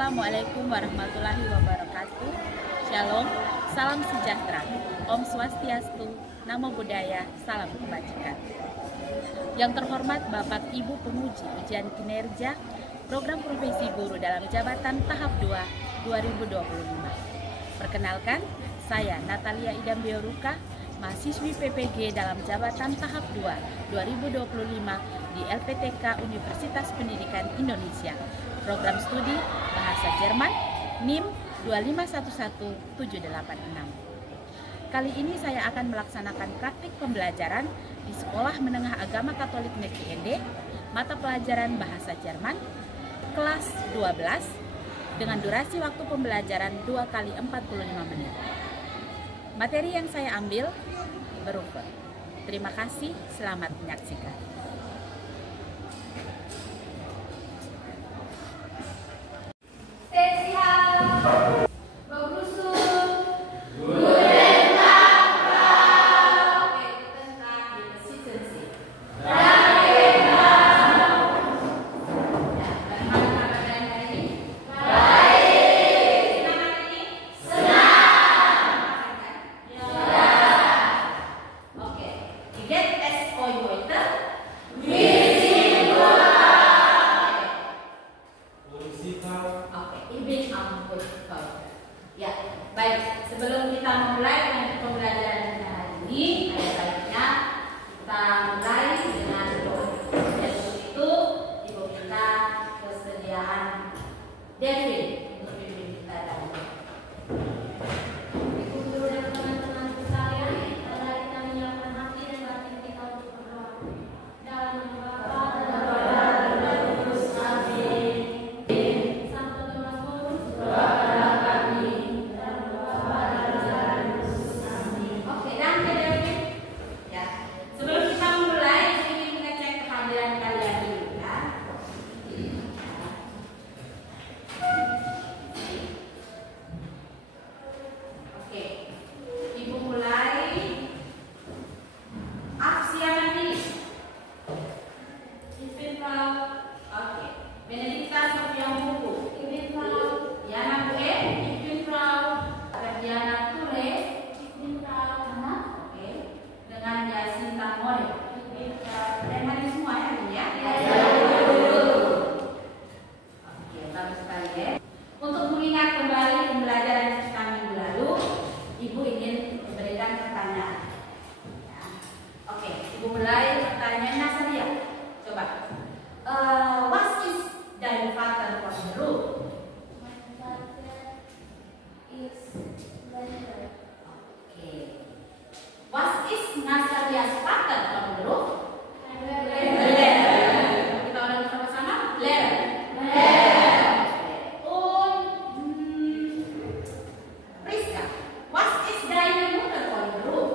Assalamualaikum warahmatullahi wabarakatuh. Shalom, salam sejahtera, Om Swastiastu, Namo Buddhaya, salam kebajikan. Yang terhormat Bapak Ibu penguji ujian kinerja Program Profesi Guru dalam Jabatan Tahap 2 2025. Perkenalkan, saya Natalia Idam Bioruka, mahasiswi PPG dalam Jabatan Tahap 2 2025 di LPTK Universitas Pendidikan Indonesia. Program studi Bahasa Jerman NIM 2511786. Kali ini saya akan melaksanakan praktik pembelajaran di Sekolah Menengah Agama Katolik Negeri ND, mata pelajaran Bahasa Jerman, kelas 12, dengan durasi waktu pembelajaran 2 kali 45 menit. Materi yang saya ambil berupa. Terima kasih, selamat menyaksikan. Baik, sebelum kita memulai dengan pembelajaran hari ini, ada baiknya kita mulai dengan doa. Dan untuk itu, Ibu minta kesediaan Devin untuk pimpin kita tadi. Ibu guru dan teman-teman sekalian, mari kita menyiapkan hati dan batin kita untuk berdoa. Dalam nama Bapa dan Putra dan Roh Kudus. Amin. Santo Tomas Paulus, doakanlah kami. Oke, dan Devin. Ya, sebelum kita memulai, ingin kita cek kehadiran kalian dulu ya. Oke, Ibu mulai. Siapa ini? Izin Frau, Oke, Benedikta Sofia Buku, izin Frau, Diana Bue, izin Frau, Diana Ture, izin Frau, oke, dengan Yasinta More. izin Frau. Dan hari semua ya, Bu, ya? Oke, bagus sekali ya. Untuk mengingat kembali pembelajaran kita minggu lalu, Ibu ingin memberikan pertanyaan. Ya. Oke, Ibu mulai pertanyaan Nasaria. Coba. What is derivative from the root? Oke. What is Nasaria's pattern from the root? Kita ulangi sama-sama. Letter. Priska, what is diameter from the root?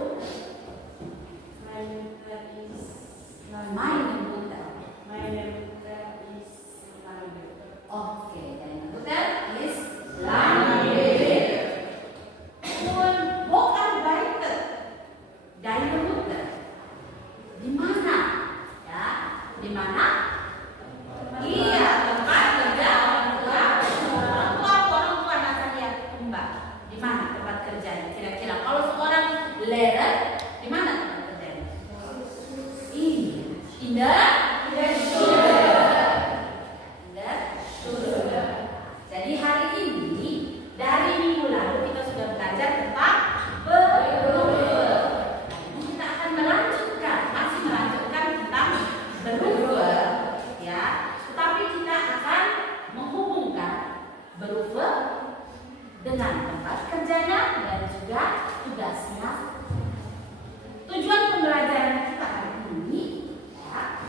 Oke, diameter is language. What are diameter? Diameter. Di mana? Ya, di mana? Iya, tempat kerja orang tua. Orang tua Nasaria Mbak. Di mana tempat kerjanya? Kira-kira kalau seorang leader, di mana tempat kerjanya? In the surga. Jadi hari ini dari minggu lalu kita sudah belajar tentang berupa. Ini kita akan masih melanjutkan tentang berupa, ya. Tetapi kita akan menghubungkan berupa dengan tempat kerjanya dan juga tugasnya. Tujuan pembelajaran kita hari ini, ya,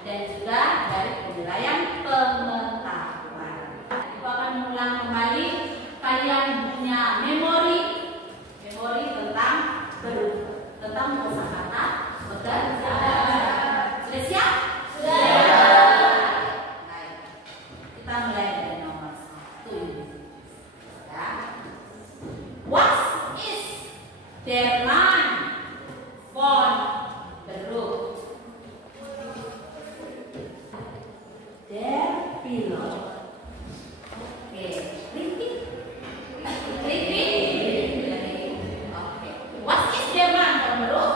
dan juga dari penilaian pengetahuan. Ibu akan mengulang kembali. Kalian punya memori tentang kosakata bekerja. Sudah siap? Sudah. Baik. Kita mulai dari nomor 1. Ya. What is their line for beruk? Their pillow. Oke, repeat. Oke. What is their line for beruk?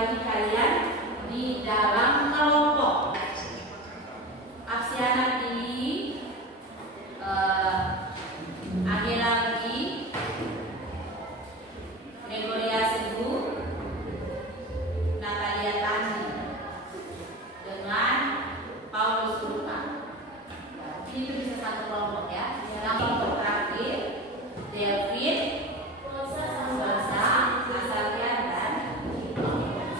membagi kalian di dalam kelompok. Aksiana ini Angela Lagi, Gregoria Sebu, Natalia Tani, dengan Paulus Luka. Ini tuh bisa satu kelompok ya. Yang kelompok terakhir David, Rosa, Asalia, dan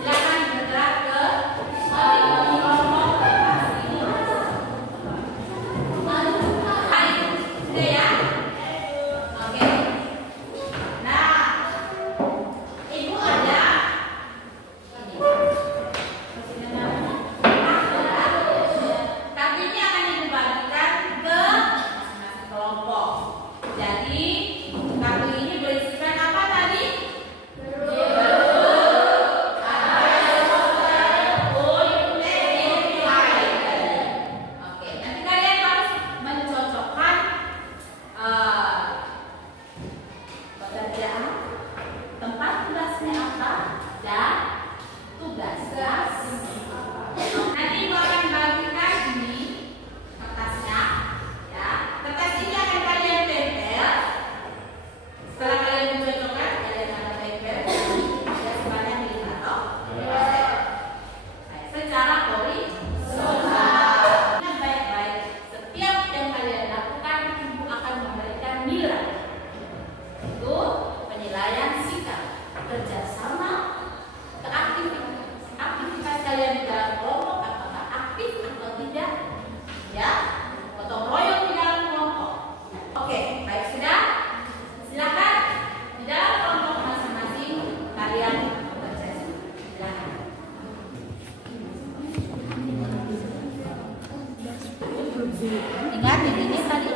silakan bergerak ke kelompok masing-masing. Baik, sudah ya. Oke. Nah, ibu ada ini. Tapi ini akan ibu bagikan ke masing-masing kelompok. Jadi kartu ini berisikan apa tadi? Oke, nanti kalian harus mencocokkan pekerjaan, tempat tugasnya apa, dan tugasnya. Nanti ibu akan bagikan ini kertasnya, ya. Kertas ini akan kalian tempel. Setelah kalian mencocokkan, kalian akan tempel ya sebanyak 5 toh. Secara horizontal. Ingat baik-baik, setiap yang kalian lakukan ibu akan memberikan nilai. Itu penilaian sikap, kerjasama, aktivitas kalian di dalam kelompok, apakah aktif atau tidak, ya, gotong royong di dalam kelompok. Oke, baik sudah. Silakan di dalam kelompok masing-masing kalian bekerja. Silakan. Ingat ini tadi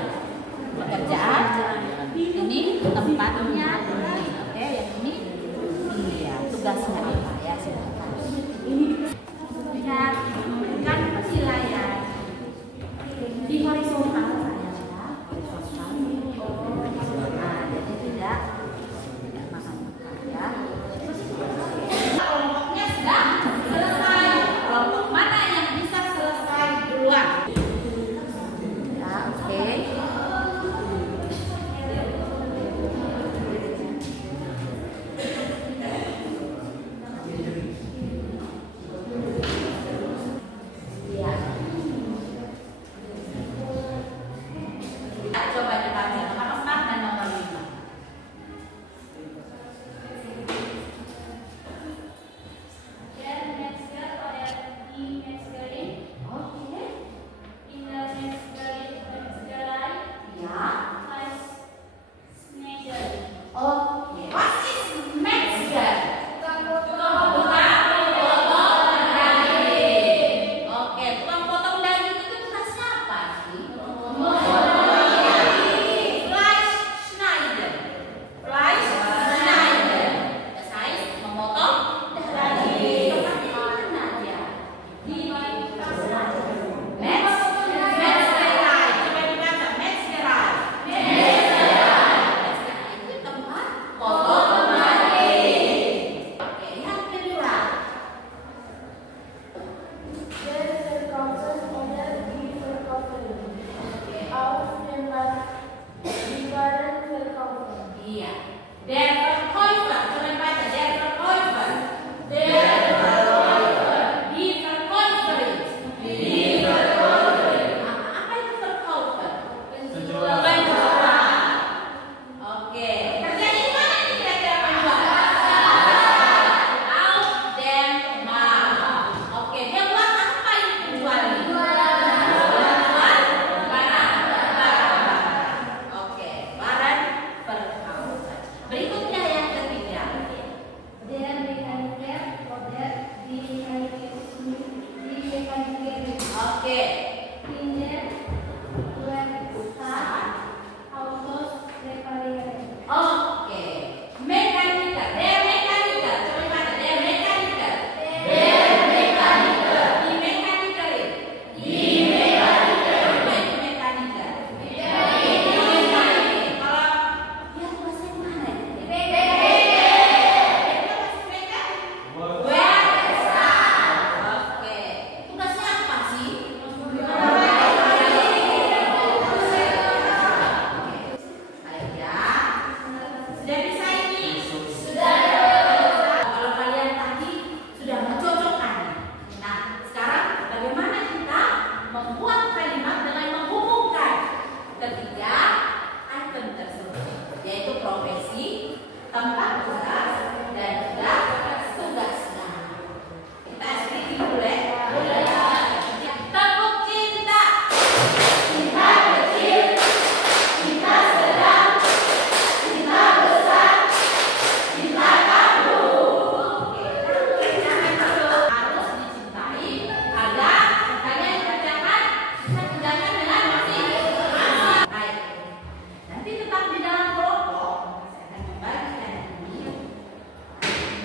pekerjaan, ini tempatnya, oke, yang ini iya tugasnya apa ya, silakan. Lihat, memberikan penilaian di horizontal saya ya, horizontal. Nah, jadi tidak makan-makan ya. Kelompoknya sudah selesai. Kelompok mana yang bisa selesai duluan? Ya, oke.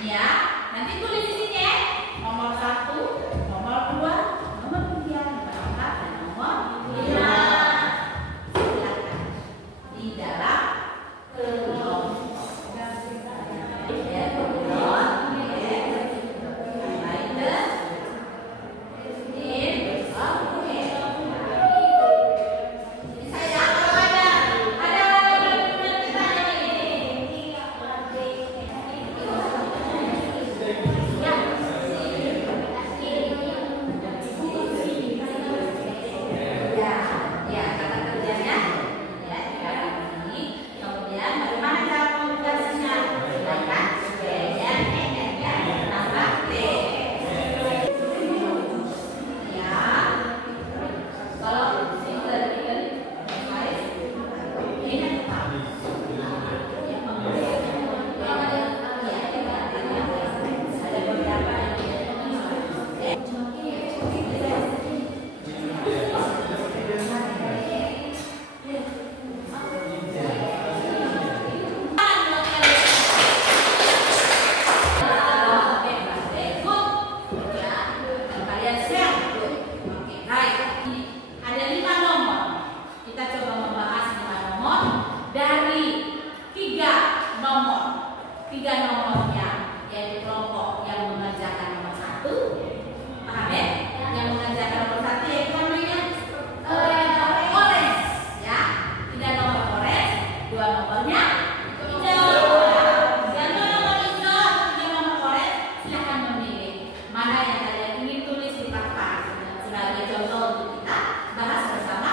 ya. Nanti tulis di sini ya. Nomor 1, nomor 2, nomor 3, nomor 4, dan nomor 5. Silakan di dalam kelompok. Tiga nomornya, yaitu kelompok yang mengerjakan nomor 1, paham ya? Yang mengerjakan nomor 1 yaitu namanya orange, ya. 3 nomor orange, 2 nomornya hijau. Dan 2 nomor hijau atau 3 nomor orange, silahkan memilih mana yang kalian ingin tulis di papan sebagai contoh untuk kita bahas bersama.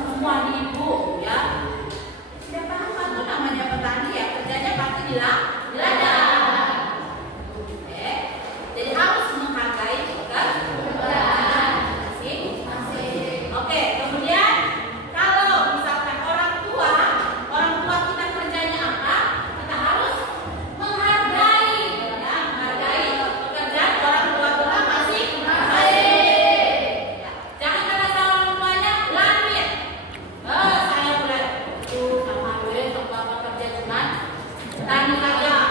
semua di ibu ya. Tidak paham apa tuh namanya petani ya, kerjanya pasti di ladang. Oke, jadi harus menghargai pekerjaan masing-masing. Oke, kemudian kalau misalkan orang tua kita kerjanya apa? Kita harus menghargai, ya, menghargai pekerjaan orang tua kita masing-masing. Ya, jangan karena salah orang tuanya lamit. Saya udah itu sama gue, sama kerja cuman tani saja.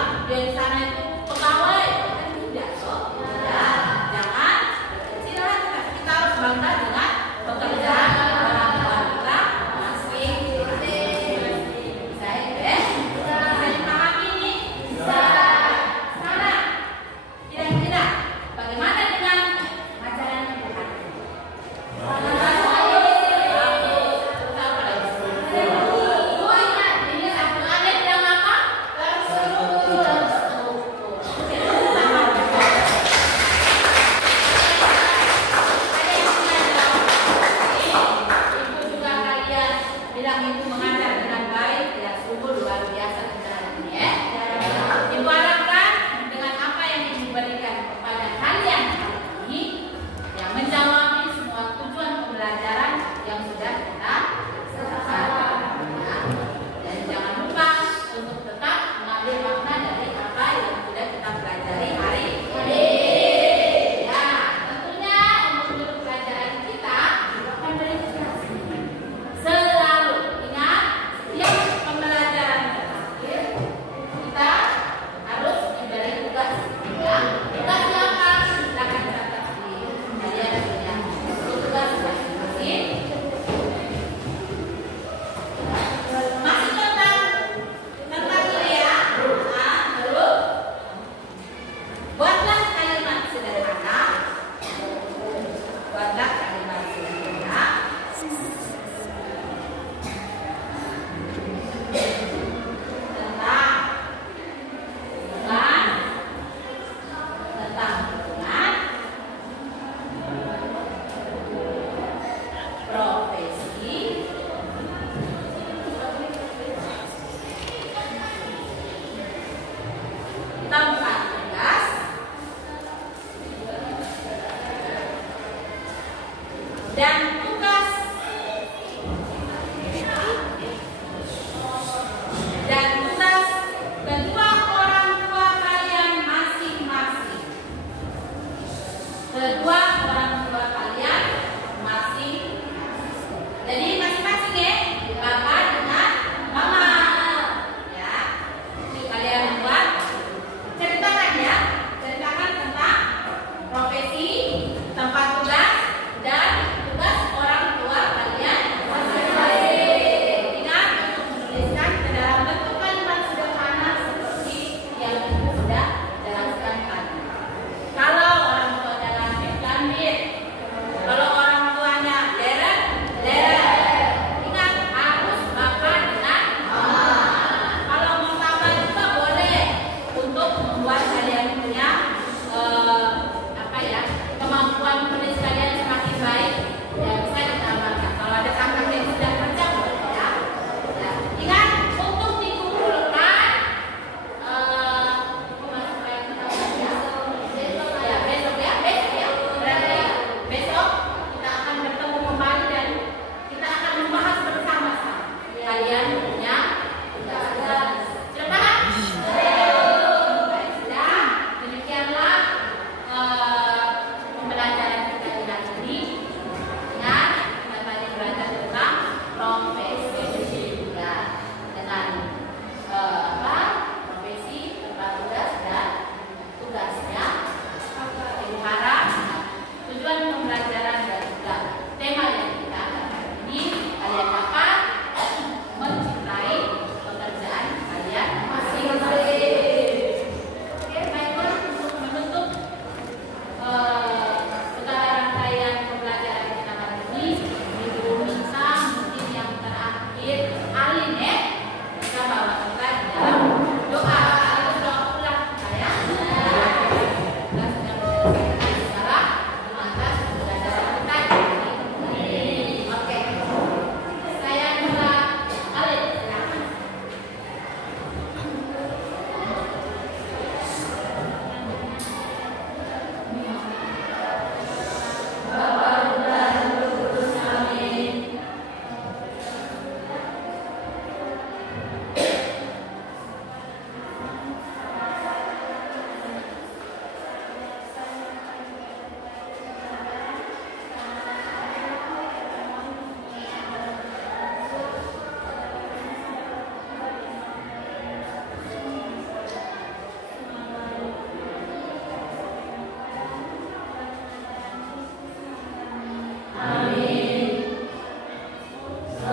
Oke,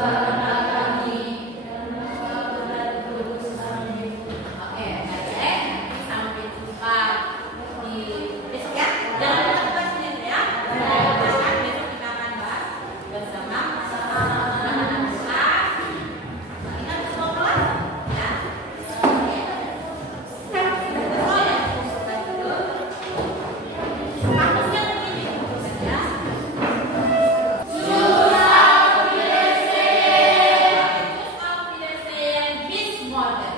baik. Sampai jumpa di besok ya. Jangan lupa kita sendiri ya. Besok kita akan bahas bersama anak-anak kelas. Ingat semua kelas ya. Kamusnya begini ya. Bis model.